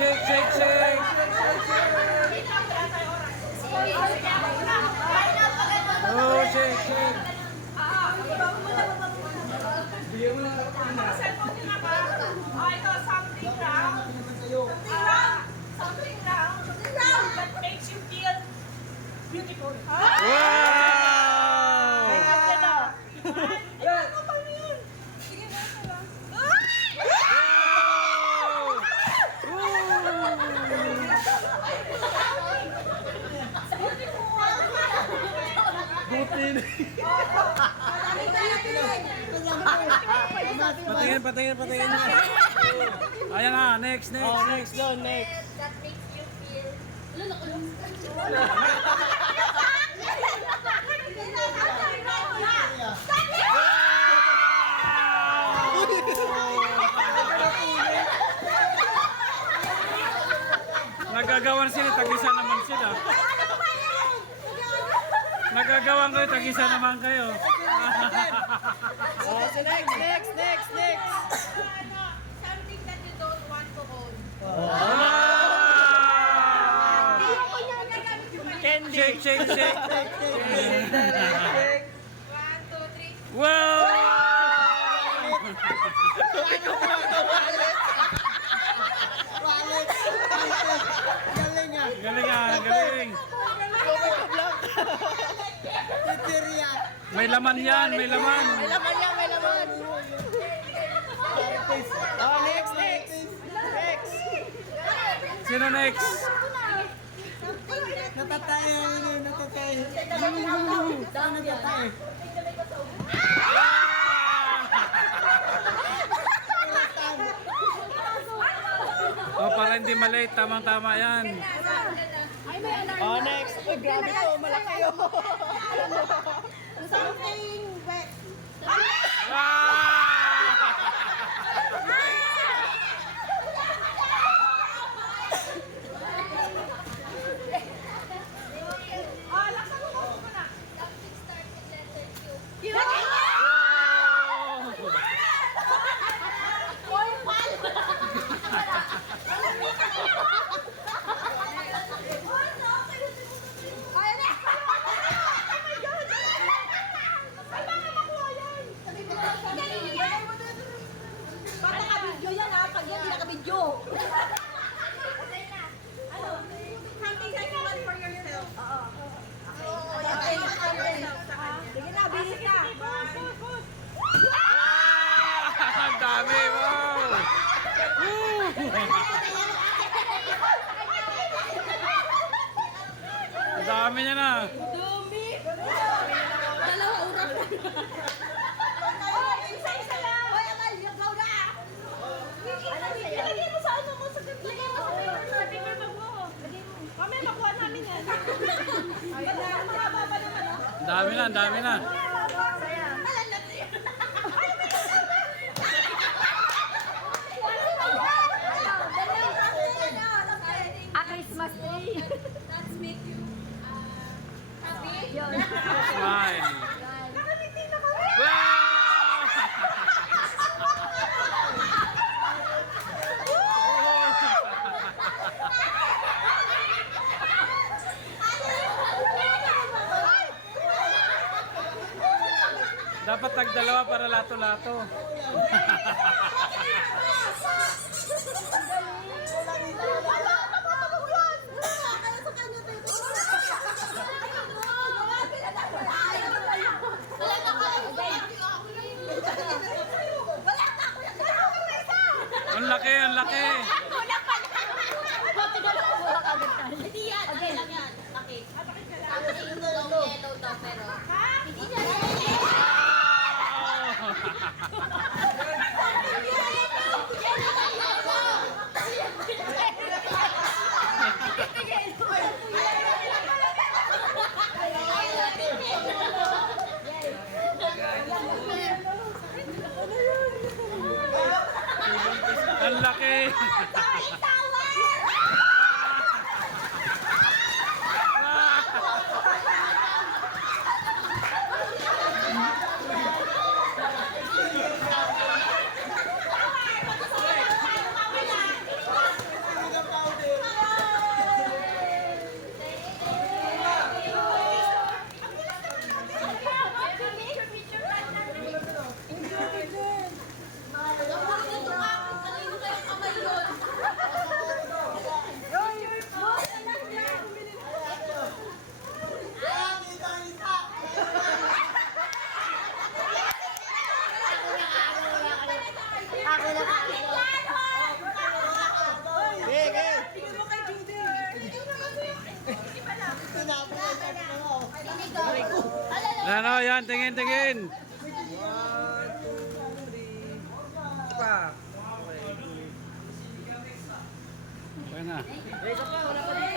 shake, shake, shake. Oh, shake, shake. Ito, something round. Something round that makes you feel beautiful. Wow! Butin. Patingin, patingin, patingin. Ayan na, next, next. Oh, next, go, next. That makes you feel... Nagagawan sila, tag-isa naman sila. Nagagawan kayo, tag-isa naman kayo. Oh, so next, next, next, next. Something that you don't want to hold. Wow! Candy. Shake, shake, shake. 1, 2, 3. Wow! Galing ah. Galing ah, galing. Titiria. May laman yan, may laman. May laman yan, may laman. Oh, next, next. Next. Sino next? Natatay, natatay. Natatay. Oh, para hindi malate, tamang-tama yan. Oh, next. Uy, grabe to, malaki yun. Something wet. Laksan mo na. Something starts with letter Q. Parang naka-video yan ha, pag yan, hindi naka-video. Ano? Something that you want for yourself. Oo, yan kayo for yourself. Sige na, bilis na. Ang dami, wow! Ang dami niya na. Dalawa oras na. Isa-isa lang. Hoy, Amal, ikaw na. Ilagay mo sa ano mo, sa paper. Sa paper bag mo. Mamaya makuha namin yan. Ayun na, mahaba pa naman. Ang dami na, ang dami na. Alam na siya. A Christmas tree. That's make you happy. Yun. Smile. Nakangiti na kami. Wow! Dapat tagdalawa para lato-lato. Ang laki, ang laki. Hindi yan. Okay lang yan. Laki. Something yellow daw pero. Hindi niya. Ang laki. yan, tingin, tingin. 1, 2, 3. Pa. Okay. Okay na. Isa pa, wala pa dito.